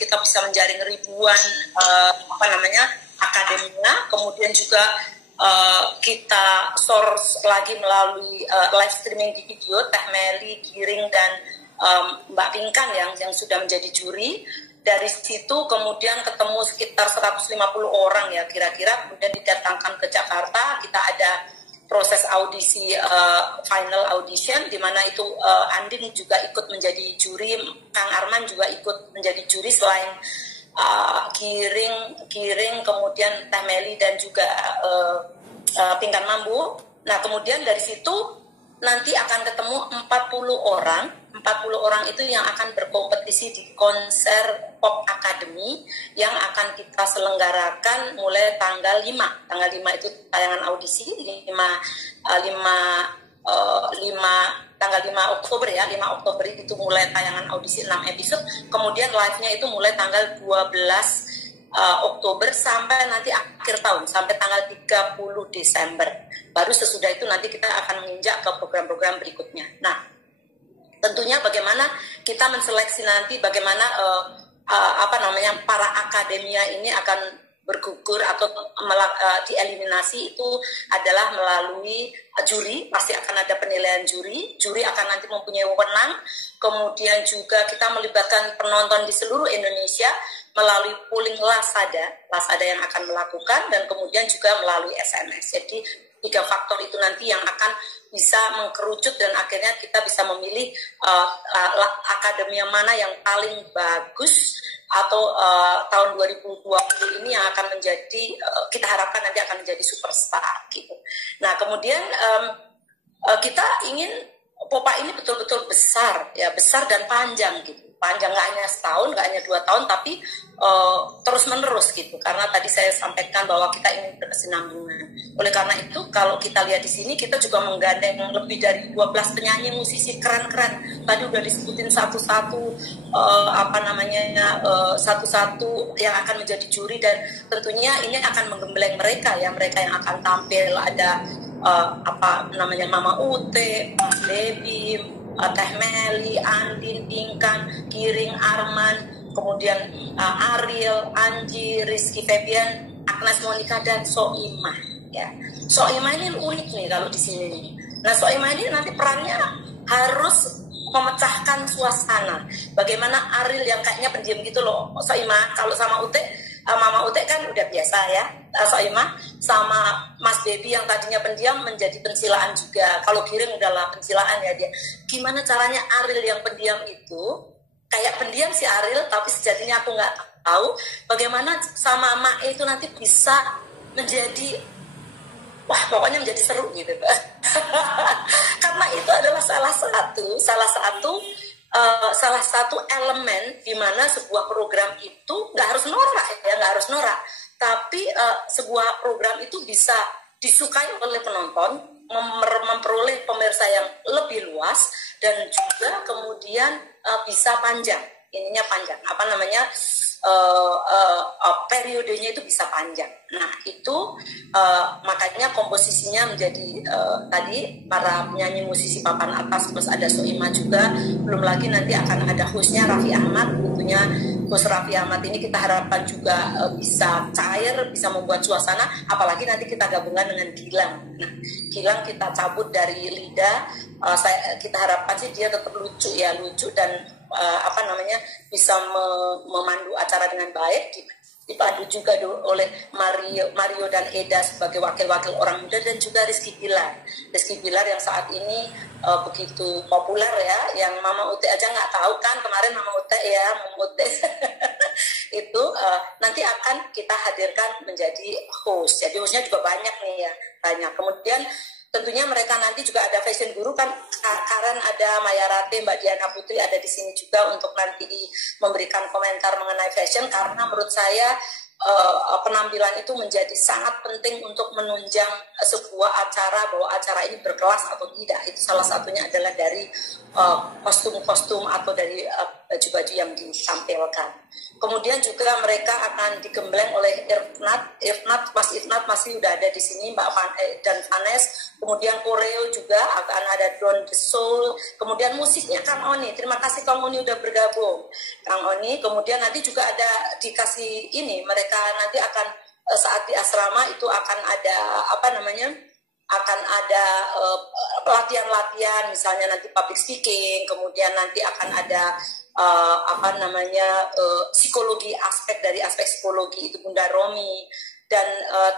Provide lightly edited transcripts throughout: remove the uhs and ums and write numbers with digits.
kita bisa menjaring ribuan akademia, kemudian juga kita source lagi melalui live streaming di video, Teh Meli, Giring, dan Mbak Pinkan yang sudah menjadi juri. Dari situ kemudian ketemu sekitar 150 orang ya kira-kira, kemudian didatangkan ke Jakarta. Kita ada proses audisi, final audition, di mana itu Andin juga ikut menjadi juri, Kang Arman juga ikut menjadi juri selain Giring, kemudian Teh Meli dan juga Pinkan Mambu. Nah kemudian dari situ nanti akan ketemu 40 orang itu yang akan berkompetisi di konser Pop Academy yang akan kita selenggarakan mulai tanggal 5. Tanggal 5 itu tayangan audisi, tanggal 5 Oktober ya, 5 Oktober itu mulai tayangan audisi 6 episode, kemudian live-nya itu mulai tanggal 12 Oktober sampai nanti akhir tahun, sampai tanggal 30 Desember. Baru sesudah itu nanti kita akan menginjak ke program-program berikutnya. Nah, tentunya bagaimana kita menseleksi nanti bagaimana para akademia ini akan bergugur atau dieliminasi itu adalah melalui juri. Pasti akan ada penilaian juri. Juri akan nanti mempunyai wewenang. Kemudian juga kita melibatkan penonton di seluruh Indonesia melalui polling Lasada yang akan melakukan, dan kemudian juga melalui SMS. Jadi 3 faktor itu nanti yang akan bisa mengkerucut dan akhirnya kita bisa memilih akademia mana yang paling bagus atau tahun 2020 ini yang akan menjadi, kita harapkan nanti akan menjadi superstar gitu. Nah kemudian kita ingin Popa ini betul-betul besar dan panjang gitu. Panjang, nggak hanya setahun, nggak hanya 2 tahun, tapi terus menerus gitu. Karena tadi saya sampaikan bahwa kita ingin berkesinambungan. Oleh karena itu, kalau kita lihat di sini, kita juga menggandeng lebih dari 12 penyanyi musisi keren-keren. Tadi udah disebutin satu-satu satu-satu yang akan menjadi juri, dan tentunya ini akan menggembleng mereka yang akan tampil. Ada Mama Ute, Mas Debi, Teh Meli, Andin, Pinkan, Giring, Arman, kemudian Ariel, Anji, Rizky Febian, Agnes Monica, dan Soimah. Ya, Soimah ini unik nih kalau di sini. Nah, Soimah ini nanti perannya harus memecahkan suasana. Bagaimana Ariel yang kayaknya pendiam gitu loh, Soimah. Kalau sama Mama Ute kan udah biasa ya, Soimah sama Mas Debi yang tadinya pendiam menjadi pensilaan juga. Kalau Giring udahlah pensilaan ya dia. Gimana caranya Ariel yang pendiam itu, kayak pendiam si Ariel, tapi sejatinya aku nggak tahu. Bagaimana sama Mae itu nanti bisa menjadi, pokoknya menjadi seru gitu. Karena itu adalah salah satu elemen di mana sebuah program itu nggak harus norak, tapi sebuah program itu bisa disukai oleh penonton, memperoleh pemirsa yang lebih luas, dan juga kemudian bisa panjang. Ininya panjang, periodenya itu bisa panjang. Nah itu makanya komposisinya menjadi tadi para penyanyi musisi papan atas plus ada Soimah juga. Belum lagi nanti akan ada hostnya Raffi Ahmad. Tentunya host Raffi Ahmad ini kita harapkan juga bisa cair, bisa membuat suasana. Apalagi nanti kita gabungkan dengan Gilang. Nah Gilang kita cabut dari Lida. Kita harapkan sih dia tetap lucu dan bisa memandu acara dengan baik, dipandu juga oleh Mario dan Eda sebagai wakil-wakil orang muda, dan juga Rizky Bilar yang saat ini begitu populer ya, yang Mama Ute aja nggak tahu kan kemarin Mama Ute itu nanti akan kita hadirkan menjadi host. Jadi hostnya juga banyak nih ya, banyak. Kemudian tentunya mereka nanti juga ada fashion guru kan, Karen ada, Maya Rate, Mbak Diana Putri ada di sini juga untuk nanti memberikan komentar mengenai fashion, karena menurut saya penampilan itu menjadi sangat penting untuk menunjang sebuah acara, bahwa acara ini berkelas atau tidak. Itu salah satunya adalah dari kostum-kostum atau dari baju-baju yang ditampilkan. Kemudian juga mereka akan digembleng oleh Mas Irfnat masih udah ada di sini, Mbak dan Vanes. Kemudian koreo juga akan ada Drone the Soul. Kemudian musiknya Kang Oni. Terima kasih Kang Oni udah bergabung, Kang Oni. Kemudian nanti juga ada dikasih ini, mereka nanti akan saat di asrama itu akan ada akan ada latihan-latihan, misalnya nanti public speaking, kemudian nanti akan ada psikologi, aspek psikologi itu Bunda Romi, dan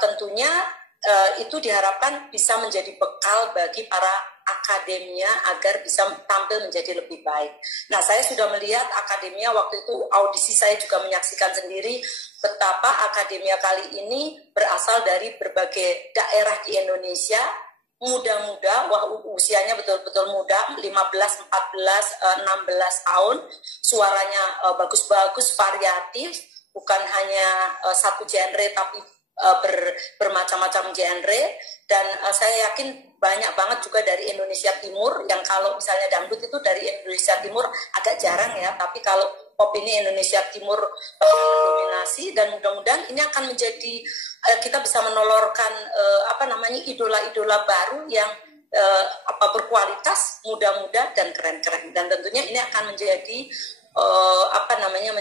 tentunya itu diharapkan bisa menjadi bekal bagi para akademia agar bisa tampil menjadi lebih baik. Nah, saya sudah melihat akademia waktu itu audisi, saya juga menyaksikan sendiri betapa akademia kali ini berasal dari berbagai daerah di Indonesia, muda-muda, usianya betul-betul muda, 15, 14, 16 tahun, suaranya bagus-bagus, variatif, bukan hanya satu genre tapi bermacam-macam genre, dan saya yakin banyak banget juga dari Indonesia Timur, yang kalau misalnya dangdut itu dari Indonesia Timur agak jarang ya, tapi kalau pop ini Indonesia Timur mendominasi, dan mudah-mudahan ini akan menjadi kita bisa menolorkan idola-idola baru yang berkualitas, muda-muda dan keren-keren, dan tentunya ini akan menjadi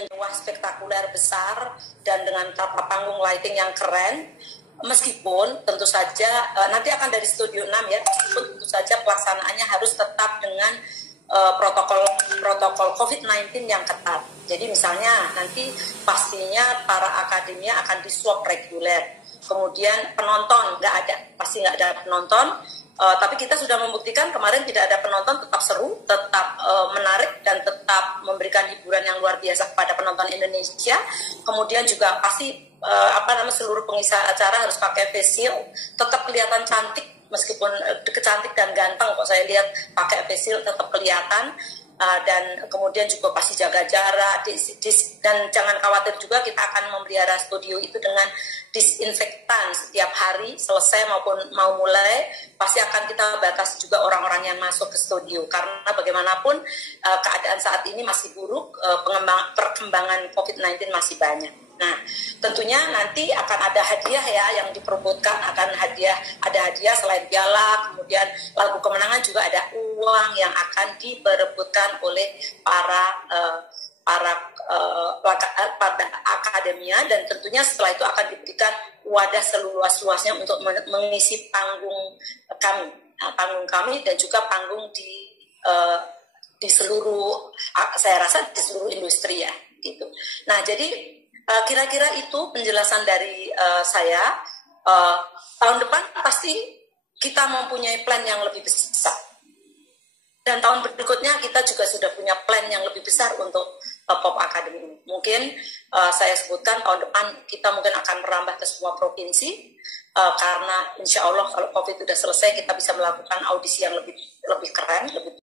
menjadi spektakuler besar dan dengan tata panggung lighting yang keren. Meskipun tentu saja nanti akan dari Studio 6 ya, meskipun tentu saja pelaksanaannya harus tetap dengan protokol COVID-19 yang ketat. Jadi misalnya nanti pastinya para akademia akan di swab reguler. Kemudian penonton pasti nggak ada penonton. Tapi kita sudah membuktikan kemarin tidak ada penonton, tetap seru, tetap menarik, dan tetap memberikan hiburan yang luar biasa kepada penonton Indonesia. Kemudian juga pasti seluruh pengisi acara harus pakai face shield, tetap kelihatan cantik meskipun kecantik dan ganteng kok saya lihat pakai face shield tetap kelihatan. Dan kemudian juga pasti jaga jarak, dan jangan khawatir juga, kita akan memelihara studio itu dengan disinfektan setiap hari, selesai maupun mau mulai, pasti akan kita batasi juga orang-orang yang masuk ke studio, karena bagaimanapun keadaan saat ini masih buruk, perkembangan COVID-19 masih banyak. Nah, tentunya nanti akan ada hadiah ya yang diperebutkan, ada hadiah selain piala, kemudian lagu kemenangan juga ada uang yang akan diperebutkan oleh para akademia, dan tentunya setelah itu akan diberikan wadah seluas-luasnya untuk mengisi panggung kami dan juga panggung di seluruh, saya rasa di seluruh industri ya gitu. Nah, jadi kira-kira itu penjelasan dari saya. Tahun depan pasti kita mempunyai plan yang lebih besar, dan tahun berikutnya kita juga sudah punya plan yang lebih besar untuk Pop Academy ini. Mungkin saya sebutkan tahun depan kita mungkin akan merambah ke semua provinsi, karena insya Allah kalau COVID sudah selesai kita bisa melakukan audisi yang lebih keren, lebih